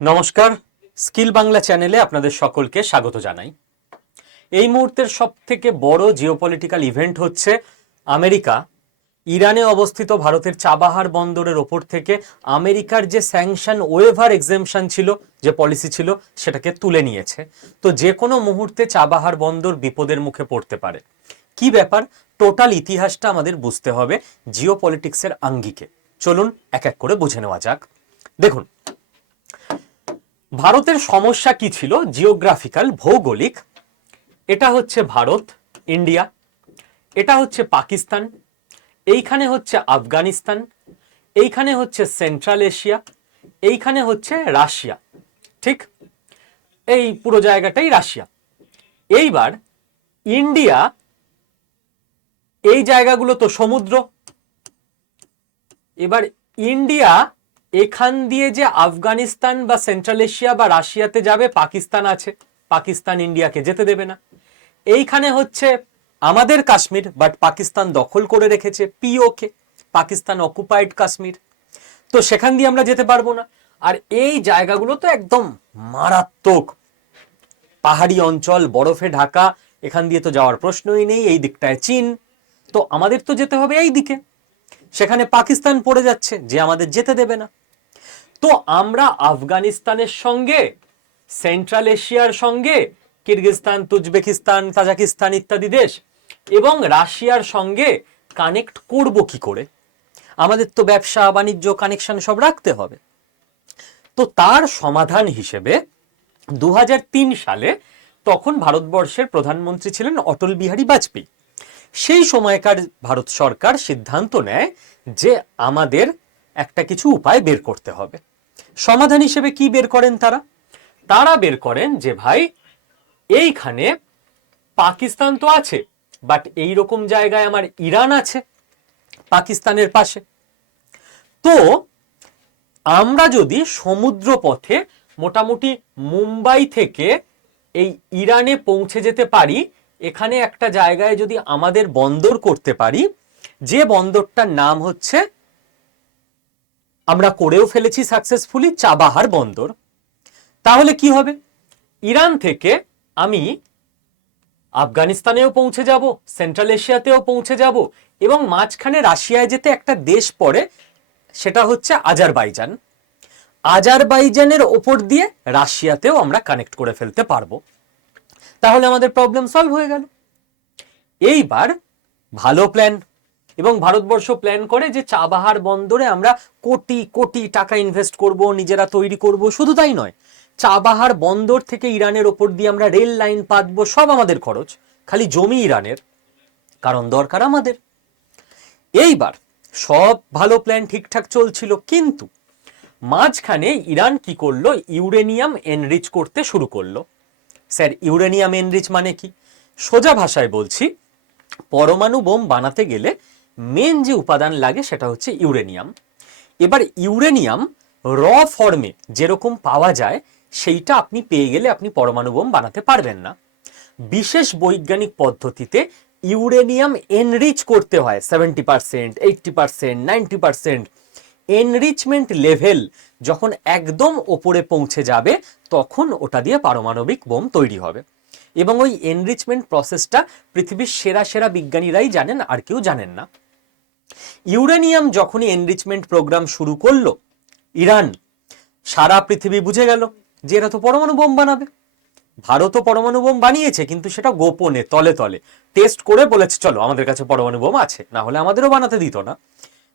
নমস্কার। স্কিল বাংলা চ্যানেলে আপনাদের সকলকে স্বাগত জানাই। এই মুহূর্তের সব থেকে বড় জিওপলিটিক্যাল ইভেন্ট হচ্ছে আমেরিকা। ইরানে অবস্থিত ভারতের চাবাহার বন্দরের ওপর থেকে আমেরিকার যে স্যাংশন ওয়েভার এক্সেমশন ছিল, যে পলিসি ছিল, সেটাকে তুলে নিয়েছে। তো যে কোনো মুহূর্তে চাবাহার বন্দর বিপদের মুখে পড়তে পারে। কি ব্যাপার? টোটাল ইতিহাসটা আমাদের বুঝতে হবে জিও পলিটিক্সের আঙ্গিকে। চলুন এক এক করে বুঝে নেওয়া যাক। দেখুন ভারতের সমস্যা কি ছিল? জিওগ্রাফিক্যাল ভৌগোলিক। এটা হচ্ছে ভারত ইন্ডিয়া এটা হচ্ছে পাকিস্তান। এইখানে হচ্ছে আফগানিস্তান। এইখানে হচ্ছে সেন্ট্রাল এশিয়া এইখানে হচ্ছে রাশিয়া। ঠিক? এই পুরো জায়গাটাই রাশিয়া। এইবার ইন্ডিয়া, এই জায়গাগুলো তো সমুদ্র। এবার ইন্ডিয়া এখান দিয়ে যে আফগানিস্তান বা সেন্ট্রাল এশিয়া বা রাশিয়াতে যাবে, পাকিস্তান আছে। পাকিস্তান ইন্ডিয়াকে যেতে দেবে না। এইখানে হচ্ছে আমাদের কাশ্মীর বাট পাকিস্তান দখল করে রেখেছে পিওকে পাকিস্তান অকুপাইড কাশ্মীর। তো সেখান দিয়ে আমরা যেতে পারব না। আর এই জায়গাগুলো তো একদম মারাত্মক। পাহাড়ি অঞ্চল, বরফে ঢাকা, এখান দিয়ে তো যাওয়ার প্রশ্নই নেই, এই দিকটায় চীন। তো আমাদের তো যেতে হবে এই দিকে। সেখানে পাকিস্তান পড়ে যাচ্ছে, যে আমাদের যেতে দেবে না। তো আমরা আফগানিস্তানের সঙ্গে, সেন্ট্রাল এশিয়ার সঙ্গে, কিরগিজস্তান, তুজবেকিস্তান, তাজাকিস্তান ইত্যাদি দেশ এবং রাশিয়ার সঙ্গে কানেক্ট করব কি করে? আমাদের তো ব্যবসা, বাণিজ্য, কানেকশন সব রাখতে হবে। তো তার সমাধান হিসেবে দু হাজার তিন সালে তখন ভারতবর্ষের প্রধানমন্ত্রী ছিলেন অটল বিহারী বাজপেয়ী। সেই সময়কার ভারত সরকার সিদ্ধান্ত নেয় যে আমাদের একটা কিছু উপায় বের করতে হবে। সমাধান হিসেবে কি বের করেন তারা? তারা বের করেন যে, ভাই, এইখানে পাকিস্তান তো আছে বাট এই রকম জায়গায় আমার ইরান আছে, পাকিস্তানের পাশে। তো আমরা যদি সমুদ্র পথে মোটামুটি মুম্বাই থেকে এই ইরানে পৌঁছে যেতে পারি, এখানে একটা জায়গায় যদি আমাদের বন্দর করতে পারি, যে বন্দরটার নাম হচ্ছে আমরা করেও ফেলেছি সাকসেসফুলি চাবাহার বন্দর। তাহলে কি হবে? ইরান থেকে আমি আফগানিস্তানেও পৌঁছে যাব সেন্ট্রাল এশিয়াতেও পৌঁছে যাব এবং মাঝখানে রাশিয়ায় যেতে একটা দেশ পড়ে, সেটা হচ্ছে আজারবাইজান। আজারবাইজানের ওপর দিয়ে রাশিয়াতেও আমরা কানেক্ট করে ফেলতে পারব। তাহলে আমাদের প্রবলেম সলভ হয়ে গেল। এইবার ভালো প্ল্যান এবং ভারতবর্ষ প্ল্যান করে যে চাবাহার বন্দরে আমরা কোটি কোটি টাকা ইনভেস্ট করব, নিজেরা তৈরি করব, শুধু তাই নয়। চাবাহার বন্দর থেকে ইরানের ওপর দিয়ে আমরা রেল লাইন পাতবো, সব আমাদের খরচ। খালি জমি ইরানের, কারণ দরকার আমাদের। এইবার সব ভালো প্ল্যান ঠিকঠাক চলছিল, কিন্তু মাঝখানে ইরান কি করল? ইউরেনিয়াম এনরিচ করতে শুরু করল। স্যার, ইউরেনিয়াম এনরিচ মানে কি? সোজা ভাষায় বলছি, পরমাণু বোম বানাতে গেলে মেন যে উপাদান লাগে সেটা হচ্ছে ইউরেনিয়াম। এবার ইউরেনিয়াম র ফর্মে যেরকম পাওয়া যায়, সেইটা আপনি পেয়ে গেলে আপনি পরমাণু বোম বানাতে পারবেন না। বিশেষ বৈজ্ঞানিক পদ্ধতিতে ইউরেনিয়াম এনরিচ করতে হয় seventy percent eighty percent ninety percent enrichment level যখন একদম ওপরে পৌঁছে যাবে, তখন ওটা দিয়ে পারমাণবিক বোম তৈরি হবে। এবং ওই এনরিচমেন্ট প্রসেসটা পৃথিবীর সেরা সেরা বিজ্ঞানীরাই জানেন, আর কেউ জানেন না। ইউরেনিয়াম যখনই এনরিচমেন্ট প্রোগ্রাম শুরু করল, ইরান সারা পৃথিবী বুঝে গেল যে এরা তো পরমাণু বোম বানাবে। ভারতও পরমাণু বোম বানিয়েছে, কিন্তু সেটা গোপনে, তলে তলে। টেস্ট করে বলেছে, চলো, আমাদের কাছে পরমাণু বোম আছে। না হলে আমাদেরও বানাতে দিত না।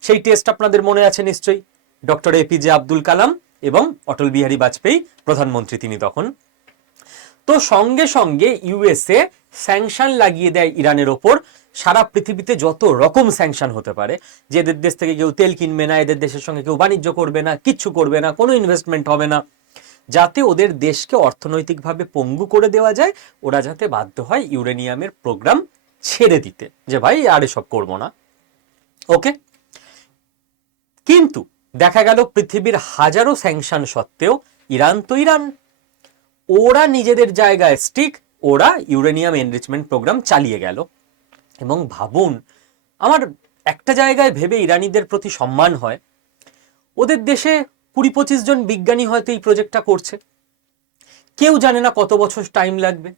সেই টেস্ট আপনাদের মনে আছে নিশ্চয়ই। ডক্টর এপিজে আব্দুল কালাম এবং অটল বিহারী বাজপেয়ী, প্রধানমন্ত্রী তিনি তখন। তো সঙ্গে সঙ্গে ইউএসএ স্যাংশন লাগিয়ে দেয় ইরানের ওপর। সারা পৃথিবীতে যত রকম স্যাংশন হতে পারে, যে এদের দেশ থেকে কেউ তেল কিনবে না, এদের দেশের সঙ্গে কেউ বাণিজ্য করবে না, কিচ্ছু করবে না, কোনো ইনভেস্টমেন্ট হবে না। যাতে ওদের দেশকে অর্থনৈতিকভাবে পঙ্গু করে দেওয়া যায়, ওরা যাতে বাধ্য হয় ইউরেনিয়ামের প্রোগ্রাম ছেড়ে দিতে। যে ভাই, আর এসব করব না। ওকে? কিন্তু দেখা গেল পৃথিবীর হাজারো স্যাংশন সত্ত্বেও ইরান তো ইরান। ওরা নিজেদের জায়গায় স্টিক ওরা ইউরেনিয়াম এনরিচমেন্ট প্রোগ্রাম চালিয়ে গেল। এবং ভাবুন, আমার একটা জায়গায় ভেবে ইরানিদের প্রতি সম্মান হয়, ওদের দেশে কুড়ি পঁচিশ জন বিজ্ঞানী হয়তো এই প্রজেক্টটা করছে। কেউ জানে না কত বছর টাইম লাগবে।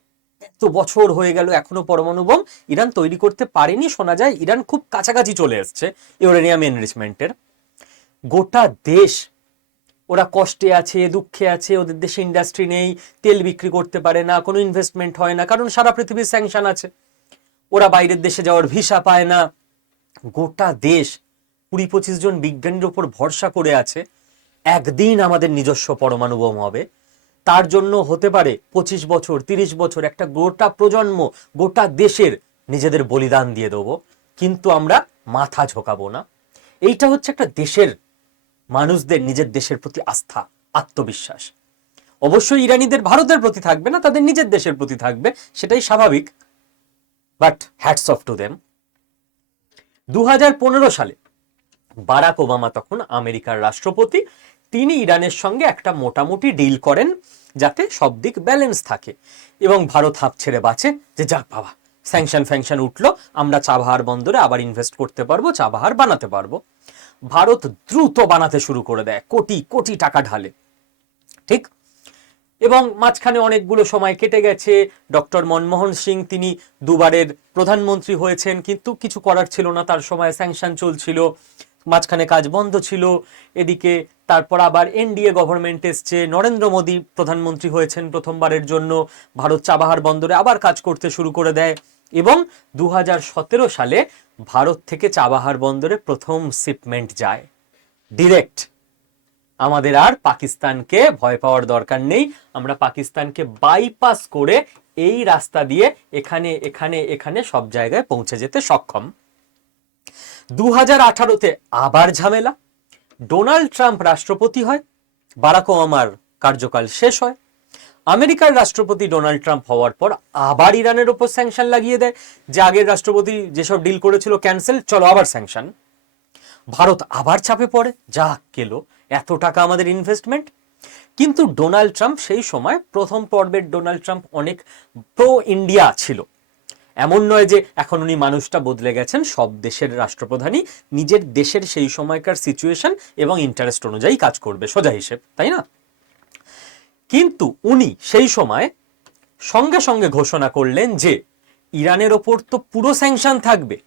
এত বছর হয়ে গেল, এখনও পরমাণু বোম ইরান তৈরি করতে পারেনি। শোনা যায়, ইরান খুব কাছাকাছি চলে এসছে ইউরেনিয়াম এনরিচমেন্টের গোটা দেশ ওরা কষ্টে আছে, দুঃখে আছে, ওদের দেশে ইন্ডাস্ট্রি নেই, তেল বিক্রি করতে পারে না, কোনো ইনভেস্টমেন্ট হয় না, কারণ সারা পৃথিবীর স্যাংশন আছে। ওরা বাইরের দেশে যাওয়ার ভিসা পায় না। গোটা দেশ কুড়ি পঁচিশ জন বিজ্ঞানীর ওপর ভরসা করে আছে, একদিন আমাদের নিজস্ব পরমাণু বোম হবে। তার জন্য হতে পারে পঁচিশ বছর, তিরিশ বছর, একটা গোটা প্রজন্ম, গোটা দেশের নিজেদের বলিদান দিয়ে দেবো। কিন্তু আমরা মাথা ঝোকাবো না। এইটা হচ্ছে একটা দেশের মানুষদের নিজের দেশের প্রতি আস্থা, আত্মবিশ্বাস। অবশ্যই ইরানিদের ভারতের প্রতি থাকবে না, তাদের নিজের দেশের প্রতি থাকবে, সেটাই স্বাভাবিক। But hats off to them দু সালে বারাক ওবামা তখন আমেরিকার রাষ্ট্রপতি, তিনি ইরানের সঙ্গে একটা মোটামুটি ডিল করেন, যাতে সব দিক ব্যালেন্স থাকে। এবং ভারত হাঁপ ছেড়ে বাঁচে, যে যাক বাবা স্যাংশন ফ্যাংশন উঠল, আমরা চাবাহার বন্দরে আবার ইনভেস্ট করতে পারব চাবাহার বানাতে পারব। ভারত দ্রুত বানাতে শুরু করে দেয়। কোটি কোটি টাকা ঢালে। ঠিক? এবং মাঝখানে অনেকগুলো সময় কেটে গেছে। ডক্টর মনমোহন সিং তিনি দুবারের প্রধানমন্ত্রী হয়েছেন, কিন্তু কিছু করার ছিল না। তার সময় স্যাংশন চলছিল, মাঝখানে কাজ বন্ধ ছিল। এদিকে তারপর আবার এনডিএ গভর্নমেন্ট এসছে। নরেন্দ্র মোদী প্রধানমন্ত্রী হয়েছেন প্রথমবারের জন্য। ভারত চাবাহার বন্দরে আবার কাজ করতে শুরু করে দেয়। এবং দু হাজার সতেরো সালে ভারত থেকে চাবাহার বন্দরে প্রথম শিপমেন্ট যায়। ডিরেক্ট আমাদের আর পাকিস্তানকে ভয় পাওয়ার দরকার নেই। আমরা পাকিস্তানকে বাইপাস করে এই রাস্তা দিয়ে এখানে এখানে এখানে সব জায়গায় পৌঁছে যেতে সক্ষম। দু হাজার আঠারোতে আবার ঝামেলা। ডোনাল্ড ট্রাম্প রাষ্ট্রপতি হয়। বারাক ওবামার কার্যকাল শেষ হয়। আমেরিকার রাষ্ট্রপতি ডোনাল্ড ট্রাম্প হওয়ার পর আবার ইরানের ওপর স্যাংশন লাগিয়ে দেয়। যে আগের রাষ্ট্রপতি যেসব ডিল করেছিল ক্যান্সেল, চলো আবার স্যাংশন। ভারত আবার চাপে পড়ে। যা কেলো এত টাকা আমাদের ইনভেস্টমেন্ট কিন্তু ডোনাল্ড ট্রাম্প সেই সময় প্রথম পর্বের ডোনাল্ড ট্রাম্প অনেক প্রো ইন্ডিয়া ছিল। এমন নয় যে এখন উনি মানুষটা বদলে গেছেন, সব দেশের রাষ্ট্রপ্রধানই নিজের দেশের সেই সময়কার সিচুয়েশন এবং ইন্টারেস্ট অনুযায়ী কাজ করবে, সোজা হিসেব, তাই না? কিন্তু উনি সেই সময় সঙ্গে সঙ্গে ঘোষণা করলেন যে ইরানের ওপর তো পুরো স্যাংশন থাকবে।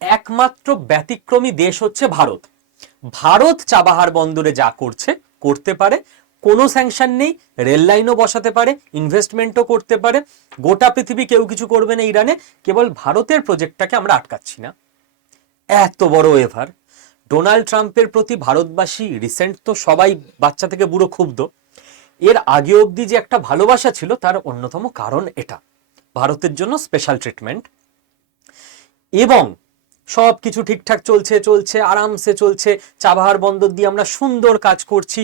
একমাত্র ব্যতিক্রমী দেশ হচ্ছে ভারত। ভারত চাবাহার বন্দরে যা করছে, করতে পারে। কোনো স্যাংশন নেই, রেল লাইনও বসাতে পারে ইনভেস্টমেন্টও করতে পারে। গোটা পৃথিবী কেউ কিছু করবে না ইরানে। কেবল ভারতের প্রজেক্টটাকে আমরা আটকাচ্ছি না। এত বড় এভার। ডোনাল্ড ট্রাম্পের প্রতি ভারতবাসী রিসেন্ট তো সবাই বাচ্চা থেকে বুড়ো ক্ষুব্ধ। এর আগে অবধি যে একটা ভালোবাসা ছিল, তার অন্যতম কারণ এটা। ভারতের জন্য স্পেশাল ট্রিটমেন্ট এবং সব কিছু ঠিকঠাক চলছে চলছে, আরামসে চলছে, চাবাহার বন্দর দিয়ে আমরা সুন্দর কাজ করছি।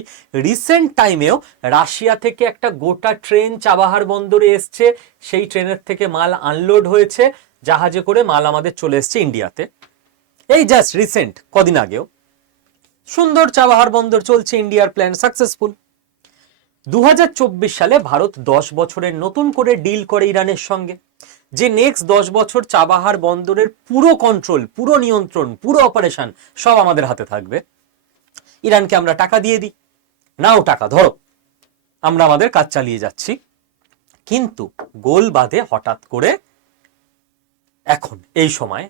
রিসেন্ট টাইমেও রাশিয়া থেকে একটা গোটা ট্রেন চাবাহার বন্দরে এসছে। সেই ট্রেনের থেকে মাল আনলোড হয়েছে। জাহাজে করে মাল আমাদের চলে এসছে ইন্ডিয়াতে এই জাস্ট রিসেন্ট কদিন আগেও। সুন্দর চাবাহার বন্দর চলছে ইন্ডিয়ার প্ল্যান সাকসেসফুল দু হাজার চব্বিশ সালে ভারত দশ বছরের নতুন করে ডিল করে ইরানের সঙ্গে। যে নেক্সট দশ বছর চাবাহার বন্দরের পুরো কন্ট্রোল পুরো নিয়ন্ত্রণ, পুরো অপারেশন সব আমাদের হাতে থাকবে। ইরানকে আমরা টাকা দিয়ে দিই। নাও টাকা, ধরো। আমরা আমাদের কাজ চালিয়ে যাচ্ছি। কিন্তু গোল বাঁধে হঠাৎ করে এখন, এই সময়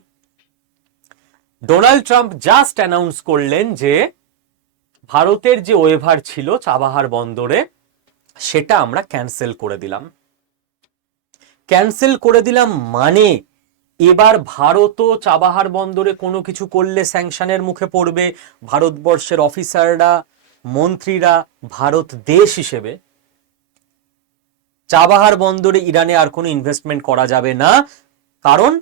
ডোনাল্ড ট্রাম্প জাস্ট অ্যানাউন্স করলেন যে ভারতের যে ওয়েভার ছিল চাবাহার বন্দরে সেটা আমরা ক্যান্সেল করে দিলাম। ক্যান্সেল করে দিলাম মানে এবার ভারতও চাবাহার বন্দরে কোনো কিছু করলে স্যাংশনের মুখে পড়বে ভারতবর্ষের অফিসাররা, মন্ত্রীরা, ভারত দেশ হিসেবে। চাবাহার বন্দরে ইরানে আর কোনো ইনভেস্টমেন্ট করা যাবে না, কারণ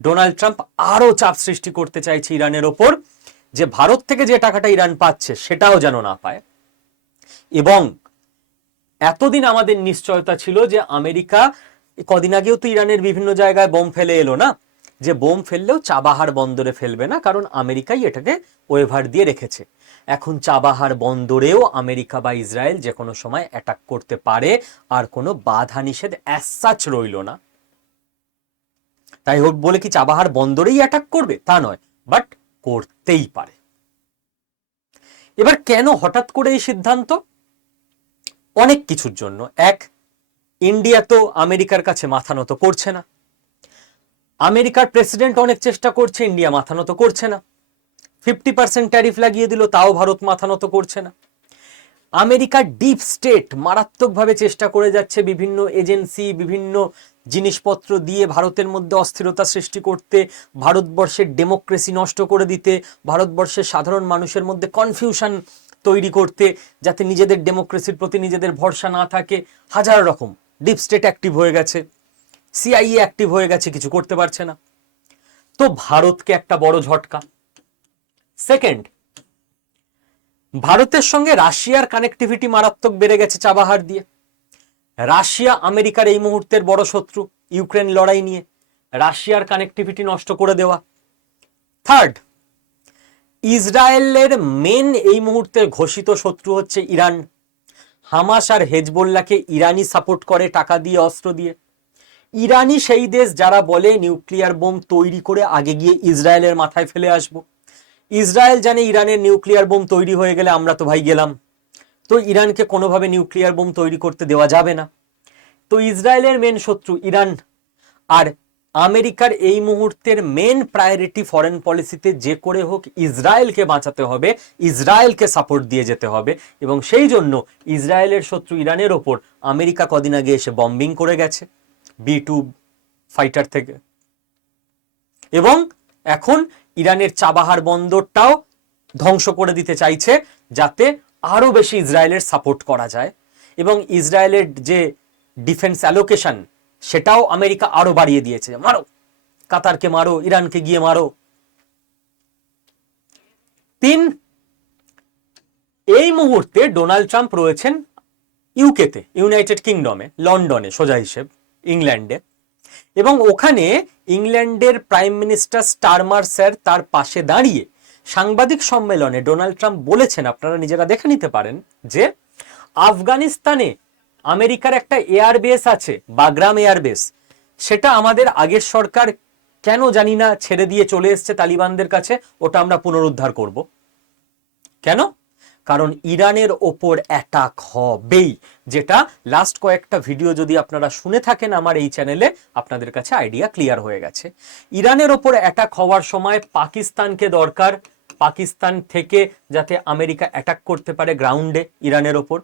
ডোনাল্ড ট্রাম্প আরও চাপ সৃষ্টি করতে চাইছে ইরানের ওপর যে ভারত থেকে যে টাকাটা ইরান পাচ্ছে সেটাও যেন না পায়। এবং এতদিন আমাদের নিশ্চয়তা ছিল যে আমেরিকা, কদিন আগেও তো ইরানের বিভিন্ন জায়গায় বোম ফেলে এলো না? যে বোম ফেললেও চাবাহার বন্দরে ফেলবে না, কারণ আমেরিকাই এটাকে ওয়েভার দিয়ে রেখেছে। এখন চাবাহার বন্দরেও আমেরিকা বা ইসরায়েল যে কোনো সময় অ্যাটাক করতে পারে, আর কোনো বাধা নিষেধ অ্যাসাচ রইল না। তাই হোক বলে কি চাবাহার বন্দরেই অ্যাটাক করবে? তা নয় বাট করতেই পারে। এবার কেন হঠাৎ করে এই সিদ্ধান্ত? অনেক কিছুর জন্য। এক, ইন্ডিয়া তো আমেরিকার কাছে মাথা নত করছে না। আমেরিকার প্রেসিডেন্ট অনেক চেষ্টা করছে, ইন্ডিয়া মাথা নত করছে না। ফিফটি পার্সেন্ট ট্যারিফ লাগিয়ে দিল, তাও ভারত মাথা নত করছে না। আমেরিকার ডিপ স্টেট মারাত্মকভাবে চেষ্টা করে যাচ্ছে বিভিন্ন এজেন্সি, বিভিন্ন জিনিসপত্র দিয়ে ভারতের মধ্যে অস্থিরতা সৃষ্টি করতে, ভারতবর্ষের ডেমোক্রেসি নষ্ট করে দিতে, ভারতবর্ষের সাধারণ মানুষের মধ্যে কনফিউশন তৈরি করতে যাতে নিজেদের ডেমোক্রেসির প্রতি নিজেদের ভরসা না থাকে। হাজার রকম ডিপ স্টেট অ্যাক্টিভ হয়ে গেছে। সিআইএ অ্যাক্টিভ হয়ে গেছে, কিছু করতে পারছে না। তো ভারতকে একটা বড় ঝটকা। সেকেন্ড, ভারতের সঙ্গে রাশিয়ার কানেক্টিভিটি মারাত্মক বেড়ে গেছে চাবাহার দিয়ে। রাশিয়া আমেরিকার এই মুহূর্তের বড় শত্রু, ইউক্রেন লড়াই নিয়ে। রাশিয়ার কানেক্টিভিটি নষ্ট করে দেওয়া। থার্ড ইসরায়েলের মেন এই মুহূর্তের ঘোষিত শত্রু হচ্ছে ইরান। হামাস আর হেজবোল্লাকে ইরানি সাপোর্ট করে, টাকা দিয়ে, অস্ত্র দিয়ে। ইরানি সেই দেশ যারা বলে নিউক্লিয়ার বোম তৈরি করে আগে গিয়ে ইসরায়েলের মাথায় ফেলে আসব। ইসরায়েল জানে ইরানের নিউক্লিয়ার বোম তৈরি হয়ে গেলে আমরা তো ভাই গেলাম। তো ইরানকে কোনোভাবে নিউক্লিয়ার বোম তৈরি করতে দেওয়া যাবে না। তো ইসরায়েলের মেন শত্রু ইরান। আর আমেরিকার এই মুহূর্তের মেন প্রায়োরিটি ফরেন পলিসিতে যে করে হোক ইসরায়েলকে বাঁচাতে হবে, ইসরায়েলকে সাপোর্ট দিয়ে যেতে হবে এবং সেই জন্য ইসরায়েলের শত্রু ইরানের ওপর আমেরিকা কদিন আগে এসে বম্বিং করে গেছে বি টু ফাইটার থেকে। এবং এখন ইরানের চাবাহার বন্দরটাও ধ্বংস করে দিতে চাইছে যাতে আরও বেশি ইসরায়েলের সাপোর্ট করা যায় এবং ইসরায়েলের যে ডিফেন্স অ্যালোকেশন সেটাও আমেরিকা আরও বাড়িয়ে দিয়েছে। মারো। কাতারকে মারো, ইরানকে গিয়ে মারো। তিন, এই মুহূর্তে ডোনাল্ড ট্রাম্প রয়েছেন ইউকেতে, ইউনাইটেড কিংডমে, লন্ডনে সোজা হিসেব, ইংল্যান্ডে। এবং ওখানে ইংল্যান্ডের প্রাইম মিনিস্টার স্টারমার স্যার তার পাশে দাঁড়িয়ে সাংবাদিক সম্মেলনে ডোনাল্ড ট্রাম্প বলেছেন, আপনারা নিজেরা দেখে নিতে পারেন, যে আফগানিস্তানে আমেরিকার একটা এয়ার বেস আছে, বাগরাম এয়ার বেস সেটা আমাদের আগের সরকার কেন জানি না ছেড়ে দিয়ে চলে এসছে তালিবানদের কাছে, ওটা আমরা পুনরুদ্ধার করব। কেন? কারণ ইরানের ওপর অ্যাটাক হবেই, যেটা লাস্ট কয়েকটা ভিডিও যদি আপনারা শুনে থাকেন আমার এই চ্যানেলে আপনাদের কাছে আইডিয়া ক্লিয়ার হয়ে গেছে। ইরানের ওপর অ্যাটাক হওয়ার সময় পাকিস্তানকে দরকার, পাকিস্তান থেকে যাতে আমেরিকা অ্যাটাক করতে পারে গ্রাউন্ডে ইরানের ওপর।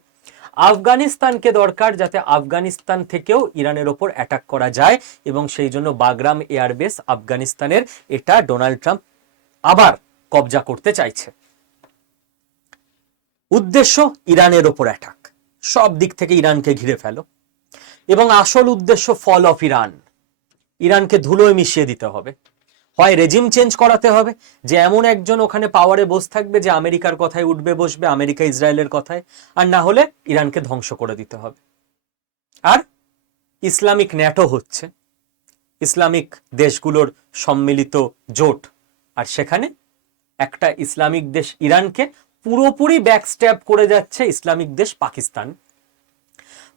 আফগানিস্তানকে দরকার যাতে আফগানিস্তান থেকেও ইরানের ওপর অ্যাটাক করা যায় এবং সেই জন্য বাগরাম এয়ারবেস আফগানিস্তানের এটা ডোনাল্ড ট্রাম্প আবার কবজা করতে চাইছে। উদ্দেশ্য, ইরানের ওপর অ্যাটাক সব দিক থেকে ইরানকে ঘিরে ফেলো। এবং আসল উদ্দেশ্য ফল অফ ইরান ইরানকে ধুলোয় মিশিয়ে দিতে হবে। হয় রেজিম চেঞ্জ করাতে হবে। যে এমন একজন ওখানে পাওয়ারে বসে থাকবে যে আমেরিকার কথায় উঠবে, বসবে, আমেরিকা, ইসরায়েলের কথায়। আর না হলে ইরানকে ধ্বংস করে দিতে হবে। আর ইসলামিক ন্যাটো হচ্ছে। ইসলামিক দেশগুলোর সম্মিলিত জোট। আর সেখানে একটা ইসলামিক দেশ ইরানকে পুরোপুরি ব্যাকস্ট্যাপ করে যাচ্ছে ইসলামিক দেশ পাকিস্তান।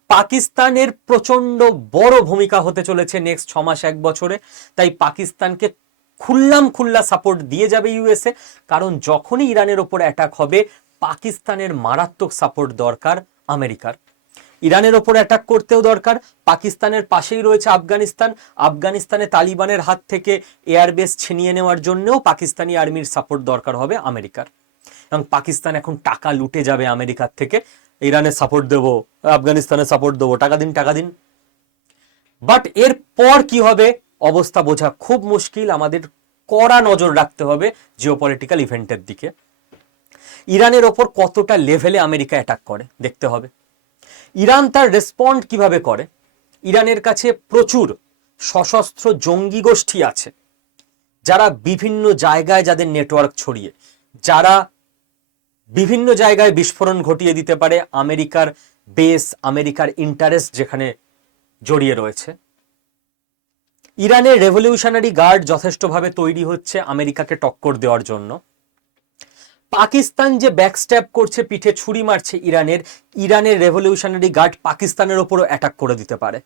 পাকিস্তানের প্রচণ্ড বড় ভূমিকা হতে চলেছে নেক্সট ছ মাস, এক বছরে। তাই পাকিস্তানকে খুল্লাম খুল্লা সাপোর্ট দিয়ে যাবে ইউএসএ কারণ যখনই ইরানের ওপর অ্যাটাক হবে, পাকিস্তানের মারাত্মক সাপোর্ট দরকার আমেরিকার। ইরানের ওপর অ্যাটাক করতেও দরকার, পাকিস্তানের পাশেই রয়েছে আফগানিস্তান। আফগানিস্তানে তালিবানের হাত থেকে এয়ারবেস ছিনিয়ে নেওয়ার জন্যও পাকিস্তানি আর্মির সাপোর্ট দরকার হবে আমেরিকার। এবং পাকিস্তান এখন টাকা লুটে যাবে আমেরিকার থেকে। ইরানে সাপোর্ট দেবো, আফগানিস্তানে সাপোর্ট দেবো, টাকা দিন টাকা দিন। বাট এর পর কি হবে? অবস্থা বোঝা খুব মুশকিল। আমাদের কড়া নজর রাখতে হবে জিওপলিটিক্যাল ইভেন্টের দিকে। ইরানের ওপর কতটা লেভেলে আমেরিকা অ্যাটাক করে, দেখতে হবে। ইরান তার রেসপন্ড কীভাবে করে? ইরানের কাছে প্রচুর সশস্ত্র জঙ্গি গোষ্ঠী আছে, যারা বিভিন্ন জায়গায় যাদের নেটওয়ার্ক ছড়িয়ে, যারা বিভিন্ন জায়গায় বিস্ফোরণ ঘটিয়ে দিতে পারে আমেরিকার বেস আমেরিকার ইন্টারেস্ট যেখানে জড়িয়ে রয়েছে। ইরানের রেভলিউশনারি গার্ড যথেষ্টভাবে তৈরি হচ্ছে আমেরিকাকে টক্কর দেওয়ার জন্য। পাকিস্তান যে ব্যাকস্ট্যাপ করছে, পিঠে ছুরি মারছে ইরানের ইরানের রেভলিউশনারি গার্ড পাকিস্তানের ওপরও অ্যাটাক করে দিতে পারে।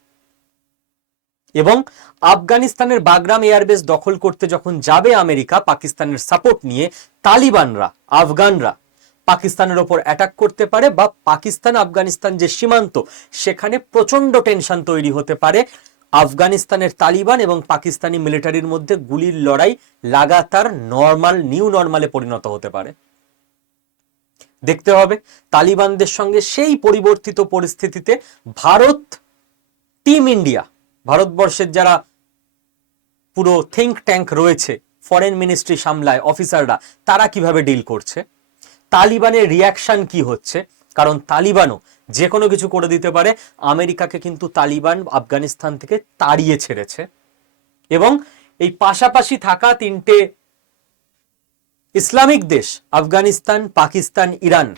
এবং আফগানিস্তানের বাগরাম এয়ারবেস দখল করতে যখন যাবে আমেরিকা, পাকিস্তানের সাপোর্ট নিয়ে তালিবানরা, আফগানরা পাকিস্তানের ওপর অ্যাটাক করতে পারে বা পাকিস্তান আফগানিস্তান যে সীমান্ত, সেখানে প্রচণ্ড টেনশন তৈরি হতে পারে। আফগানিস্তানের তালিবান এবং পাকিস্তানি মিলিটারির মধ্যে গুলির লড়াই লাগাতার নর্মাল, নিউ নর্মালে পরিণত হতে পারে। দেখতে হবে, তালিবানদের সঙ্গে সেই পরিবর্তিত পরিস্থিতিতে ভারত, টিম ইন্ডিয়া, ভারতবর্ষের যারা পুরো থিঙ্ক ট্যাঙ্ক রয়েছে, ফরেন মিনিস্ট্রি সামলায়, অফিসাররা, তারা কীভাবে ডিল করছে? তালিবানের রিয়াকশন কি হচ্ছে? কারণ তালিবানও যে কোনো কিছু করে দিতে পারে। আমেরিকাকে কিন্তু তালিবান আফগানিস্তান থেকে তাড়িয়ে ছেড়েছে। এবং এই পাশাপাশি থাকা তিনটে ইসলামিক দেশ, আফগানিস্তান, পাকিস্তান, ইরান।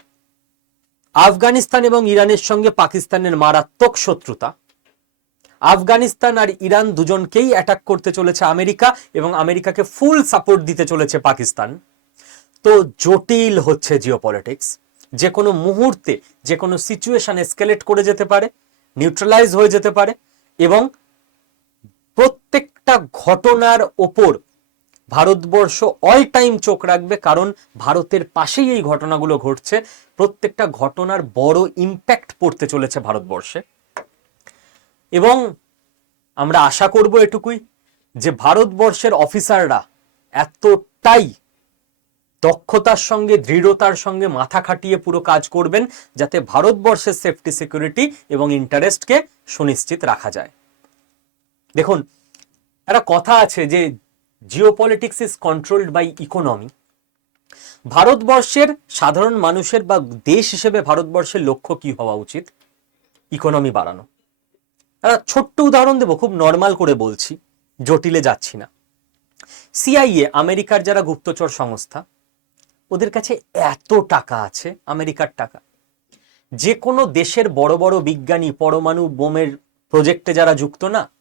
আফগানিস্তান এবং ইরানের সঙ্গে পাকিস্তানের মারাত্মক শত্রুতা। আফগানিস্তান আর ইরান দুজনকেই অ্যাটাক করতে চলেছে আমেরিকা এবং আমেরিকাকে ফুল সাপোর্ট দিতে চলেছে পাকিস্তান। তো জটিল হচ্ছে জিওপলিটিক্স যে কোনো মুহূর্তে যে কোনো সিচুয়েশন এসকেলেট করে যেতে পারে নিউট্রালাইজ হয়ে যেতে পারে এবং প্রত্যেকটা ঘটনার ওপর ভারতবর্ষ অল টাইম চোখ রাখবে কারণ ভারতের পাশেই এই ঘটনাগুলো ঘটছে। প্রত্যেকটা ঘটনার বড় ইম্প্যাক্ট পড়তে চলেছে ভারতবর্ষে। এবং আমরা আশা করব এটুকুই যে ভারতবর্ষের অফিসাররা এতটাই দক্ষতার সঙ্গে, দৃঢ়তার সঙ্গে মাথা খাটিয়ে পুরো কাজ করবেন যাতে ভারতবর্ষের সেফটি সিকিউরিটি এবং ইন্টারেস্টকে সুনিশ্চিত রাখা যায়। দেখুন, একটা কথা আছে যে geopolitics is controlled by economy ভারতবর্ষের সাধারণ মানুষের বা দেশ হিসেবে ভারতবর্ষের লক্ষ্য কি হওয়া উচিত? ইকোনমি বাড়ানো। একটা ছোট্ট উদাহরণ দেবো, খুব নর্মাল করে বলছি, জটিলে যাচ্ছি না। সিআইএ আমেরিকার যারা গুপ্তচর সংস্থা ওদের কাছে এত টাকা আছে, আমেরিকার টাকা। যে কোনো দেশের বড় বড় বিজ্ঞানী, পরমাণু বোমের প্রজেক্টে যারা যুক্ত না,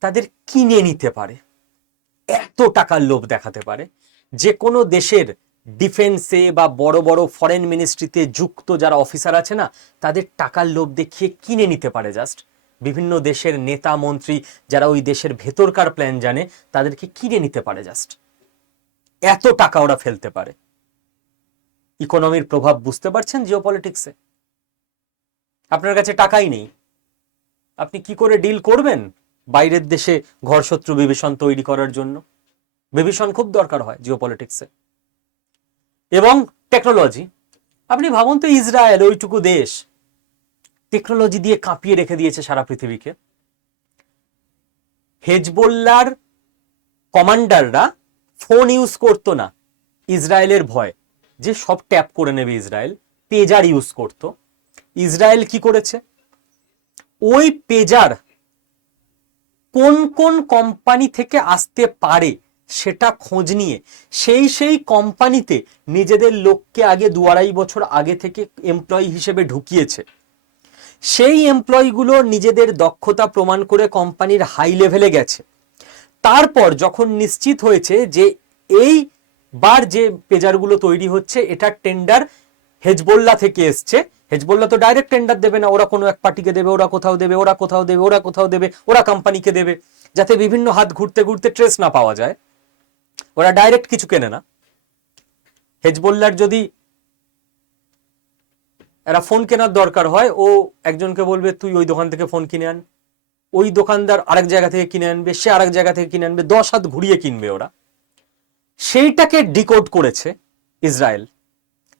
তাদের কিনে নিতে পারে। এত টাকার লোভ দেখাতে পারে। যে কোনো দেশের ডিফেন্সে বা বড় বড় ফরেন মিনিস্ট্রিতে যুক্ত যারা অফিসার আছে না, তাদের টাকার লোভ দেখিয়ে কিনে নিতে পারে জাস্ট। বিভিন্ন দেশের নেতা, মন্ত্রী যারা ওই দেশের ভেতরকার প্ল্যান জানে, তাদেরকে কিনে নিতে পারে জাস্ট। এত টাকা ওরা ফেলতে পারে। ইকোনমির প্রভাব বুঝতে পারছেন জিওপলিটিক্সে? আপনার কাছে টাকাই নেই। আপনি কি করে ডিল করবেন বাইরের দেশে ঘরশত্রু বিভীষণ তৈরি করার জন্য? বিভীষণ খুব দরকার হয় জিওপলিটিক্সে। এবং টেকনোলজি। আপনি ভাবুন তো ইসরায়েল, ওইটুকু দেশ, টেকনোলজি দিয়ে কাঁপিয়ে রেখে দিয়েছে সারা পৃথিবীকে। হেজবোল্লার কমান্ডাররা ফোন ইউজ করতো না। ইসরায়েলের ভয়। যে সব ট্যাপ করে নেবে ইসরায়েল, পেজার ইউজ করত। ইসরায়েল কি করেছে? ওই পেজার কোন কোন কোম্পানি থেকে আসতে পারে সেটা খোঁজ নিয়ে, সেই সেই কোম্পানিতে নিজেদের লোককে আগে দু আড়াই বছর আগে থেকে এমপ্লয়ি হিসেবে ঢুকিয়েছে। সেই এমপ্লয়িগুলো নিজেদের দক্ষতা প্রমাণ করে কোম্পানির হাই লেভেলে গেছে। তারপর যখন নিশ্চিত হয়েছে যে এই বার যে পেজারগুলো তৈরি হচ্ছে, এটা টেন্ডার হেজবোল্লা থেকে এসছে। হেজবোল্লা তো ডাইরেক্ট টেন্ডার দেবে না, ওরা কোনো এক পার্টিকে দেবে, ওরা কোথাও দেবে, ওরা কোথাও দেবে, ওরা কোথাও দেবে, ওরা কোম্পানিকে দেবে, যাতে বিভিন্ন হাত ঘুরতে ঘুরতে ট্রেস না পাওয়া যায়। ওরা ডাইরেক্ট কিছু কেনে না। হেজবোল্লার যদি এরা ফোন কেনার দরকার হয়, ও একজনকে বলবে, তুই ওই দোকান থেকে ফোন কিনে আন। ওই দোকানদার আরেক জায়গা থেকে কিনে আনবে, সে আরেক জায়গা থেকে কিনে আনবে, দশ হাত ঘুরিয়ে কিনবে ওরা। সেইটাকে ডিকোড করেছে ইসরায়েল।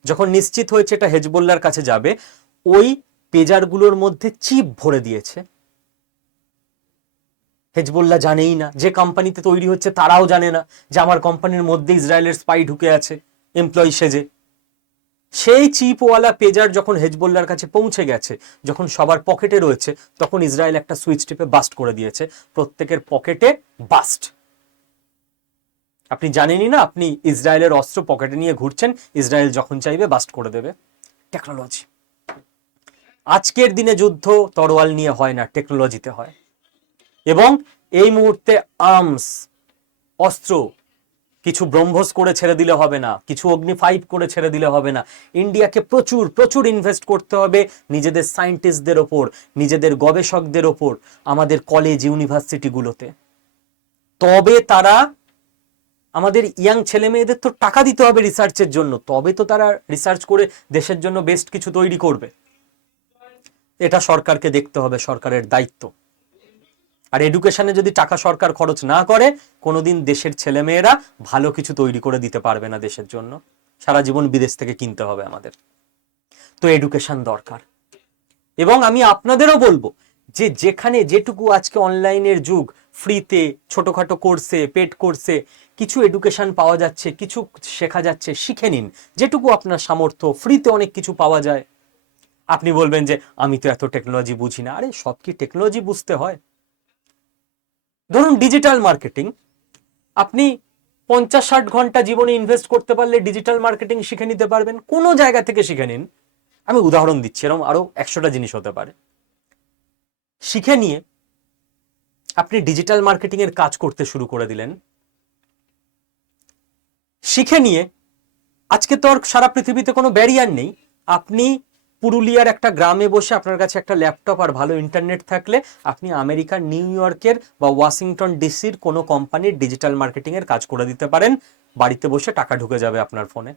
যখন নিশ্চিত হয়েছে এটা হেজবোল্লার কাছে যাবে, ওই পেজারগুলোর মধ্যে চিপ ভরে দিয়েছে। হেজবোল্লা জানেই না, যে কোম্পানিতে তৈরি হচ্ছে তারাও জানে না যে আমার কোম্পানির মধ্যে ইসরায়েলের স্পাই ঢুকে আছে, এমপ্লয়ি সেজে। সেই চিপওয়ালা পেজার যখন হেজবোল্লার কাছে পৌঁছে গেছে, যখন সবার পকেটে রয়েছে, তখন ইসরায়েল একটা সুইচ টিপে বাস্ট করে দিয়েছে। প্রত্যেকের পকেটে বাস্ট। আপনি জানেনই না, আপনি ইসরায়েলের অস্ত্র পকেটে নিয়ে ঘুরছেন, ইসরায়েল যখন চাইবে বাস্ট করে দেবে। টেকনোলজি। আজকের দিনে যুদ্ধ তরোয়াল নিয়ে হয় না, টেকনোলজিতে হয়। এবং এই মুহূর্তে আর্মস, অস্ত্র, কিছু ব্রহ্মস করে ছেড়ে দিলে হবে না, কিছু অগ্নি ফাইভ করে ছেড়ে দিলে হবে না। ইন্ডিয়াকে প্রচুর প্রচুর ইনভেস্ট করতে হবে নিজেদের সায়েন্টিস্টদের ওপর, নিজেদের গবেষকদের ওপর, আমাদের কলেজ ইউনিভার্সিটিগুলোতে তবে তারা আমাদের ইয়াং ছেলে মেয়েদের তো টাকা দিতে হবে রিসার্চের জন্য। তবে তো তারা রিসার্চ করে দেশের জন্য বেস্ট কিছু তৈরি করবে। এটা সরকারকে দেখতে হবে, সরকারের দায়িত্ব। আর এডুকেশনে যদি টাকা সরকার খরচ না করে, কোনোদিন দেশের ছেলেমেয়েরা ভালো কিছু তৈরি করে দিতে পারবে না দেশের জন্য। সারা জীবন বিদেশ থেকে কিনতে হবে আমাদের। তো এডুকেশন দরকার। এবং আমি আপনাদেরও বলব যে যেখানে যেটুকু আজকে অনলাইনের যুগ ফ্রিতে ছোটখাটো কোর্সে পেড কোর্সে কিছু এডুকেশন পাওয়া যাচ্ছে, কিছু শেখা যাচ্ছে, শিখে নিন। যেটুকু আপনার সামর্থ্য ফ্রিতে অনেক কিছু পাওয়া যায়। আপনি বলবেন যে, আমি তো এত টেকনোলজি বুঝি না। আরে সব কি টেকনোলজি বুঝতে হয়? ধরুন ডিজিটাল মার্কেটিং আপনি পঞ্চাশ ষাট ঘণ্টা জীবনে ইনভেস্ট করতে পারলে ডিজিটাল মার্কেটিং শিখে নিতে পারবেন। কোনো জায়গা থেকে শিখে নিন। আমি উদাহরণ দিচ্ছি এরকম আরও একশোটা জিনিস হতে পারে। শিখে নিয়ে আপনি ডিজিটাল মার্কেটিং এর কাজ করতে শুরু করে দিলেন। শিখে নিয়ে, আজকে তো আর সারা পৃথিবীতে কোনো ব্যারিয়ার নেই। আপনি পুরুলিয়ার একটা গ্রামে বসে আপনার কাছে একটা ল্যাপটপ আর ভালো ইন্টারনেট থাকলে আপনি আমেরিকার নিউ ইয়র্কের বা ওয়াশিংটন ডিসির কোনো কোম্পানির ডিজিটাল মার্কেটিং এর কাজ করে দিতে পারেন। বাড়িতে বসে টাকা ঢুকে যাবে আপনার ফোনে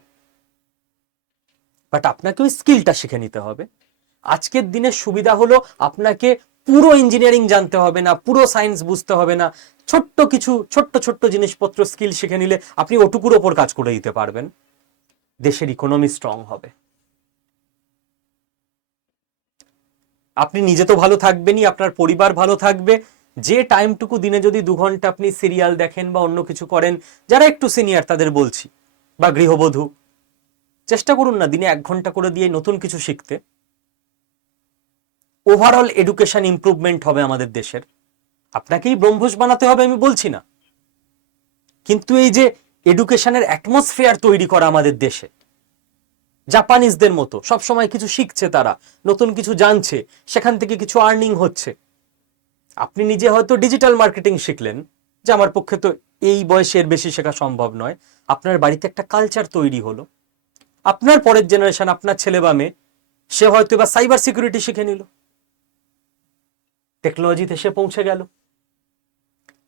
বাট আপনাকে ওই স্কিলটা শিখে নিতে হবে। আজকের দিনের সুবিধা হলো আপনাকে পুরো ইঞ্জিনিয়ারিং জানতে হবে না, পুরো সায়েন্স বুঝতে হবে না। ছোট্ট কিছু, ছোট্ট ছোট্ট জিনিসপত্র স্কিল শিখে নিলে আপনি ওটুকুর ওপর কাজ করে দিতে পারবেন। দেশের ইকোনমি স্ট্রং হবে। আপনি নিজে তো ভালো থাকবেনই, আপনার পরিবার ভালো থাকবে। যে টাইমটুকু দিনে যদি দু ঘণ্টা আপনি সিরিয়াল দেখেন বা অন্য কিছু করেন, যারা একটু সিনিয়র তাদের বলছি, বা গৃহবধূ, চেষ্টা করুন না দিনে এক ঘণ্টা করে দিয়ে নতুন কিছু শিখতে। ওভারঅল এডুকেশন ইমপ্রুভমেন্ট হবে আমাদের দেশের। আপনাকেই ব্রহ্মোস বানাতে হবে, আমি বলছি না। কিন্তু এই যে এডুকেশনের অ্যাটমসফিয়ার তৈরি করা আমাদের দেশে জাপানিজদের মতো সব সময় কিছু শিখছে তারা, নতুন কিছু জানছে, সেখান থেকে কিছু আর্নিং হচ্ছে। আপনি নিজে হয়তো ডিজিটাল মার্কেটিং শিখলেন, যে আমার পক্ষে তো এই বয়সের বেশি শেখা সম্ভব নয়। আপনার বাড়িতে একটা কালচার তৈরি হলো। আপনার পরের জেনারেশন আপনার ছেলে বা মেয়ে, সে হয়তো এবার সাইবার সিকিউরিটি শিখে নিল। টেকনোলজিতে সে পৌঁছে গেল।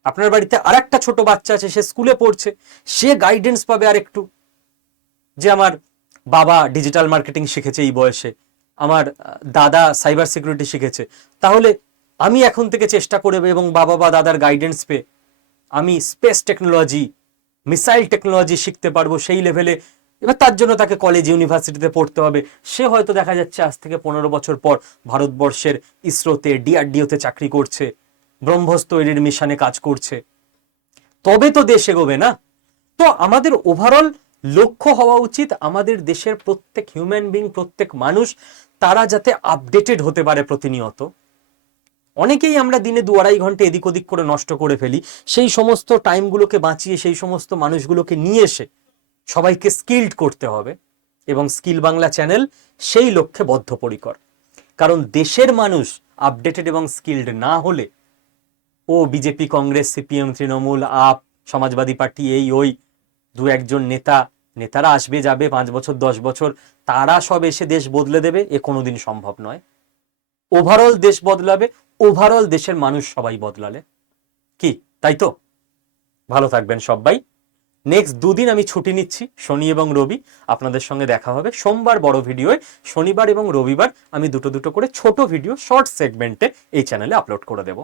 আপনার বাড়িতে আর একটা ছোট বাচ্চা আছে, সে স্কুলে পড়ছে, সে গাইডেন্স পাবে আর একটু যে আমার বাবা ডিজিটাল মার্কেটিং শিখেছে এই বয়সে, আমার দাদা সাইবার সিকিউরিটি শিখেছে। তাহলে আমি এখন থেকে চেষ্টা করে এবং বাবা বা দাদার গাইডেন্স পেয়ে আমি স্পেস টেকনোলজি মিসাইল টেকনোলজি শিখতে পারব, সেই লেভেলে এবার তার জন্য তাকে কলেজ ইউনিভার্সিটিতে পড়তে হবে। সে হয়তো দেখা যাচ্ছে আজ থেকে পনেরো বছর পর ভারতবর্ষের ইসরোতে ডিআরডিওতে চাকরি করছে, ব্রহ্মস তৈরির মিশনে কাজ করছে। তবে তো দেশ এগোবে না। তো আমাদের ওভারঅল লক্ষ্য হওয়া উচিত আমাদের দেশের প্রত্যেক হিউম্যান বিং প্রত্যেক মানুষ, তারা যাতে আপডেটেড হতে পারে প্রতিনিয়ত। অনেকেই আমরা দিনে দু আড়াই ঘণ্টা এদিক ওদিক করে নষ্ট করে ফেলি। সেই সমস্ত টাইমগুলোকে বাঁচিয়ে, সেই সমস্ত মানুষগুলোকে নিয়ে এসে সবাইকে স্কিল্ড করতে হবে এবং স্কিল বাংলা চ্যানেল সেই লক্ষ্যে বদ্ধপরিকর। কারণ দেশের মানুষ আপডেটেড এবং স্কিল্ড না হলে ও BJP Congress CPM Trinamool, AAP, Samajwadi party, এই, ওই, দু একজন নেতা, নেতারা আসবে, যাবে, পাঁচ বছর, দশ বছর, তারা সব এসে দেশ বদলে দেবে, এ কোনোদিন সম্ভব নয়। ওভারঅল দেশ বদলাবে ওভারঅল দেশের মানুষ সবাই বদলালে। কি, তাই তো? ভালো থাকবেন সবাই। নেক্সট দুদিন আমি ছুটি নিচ্ছি, শনি এবং রবি। আপনাদের সঙ্গে দেখা হবে। সোমবার বড় ভিডিওয়, শনিবার এবং রবিবার আমি দুটো দুটো করে ছোট ভিডিও, শর্ট সেগমেন্টে এই চ্যানেলে আপলোড করে দেবো।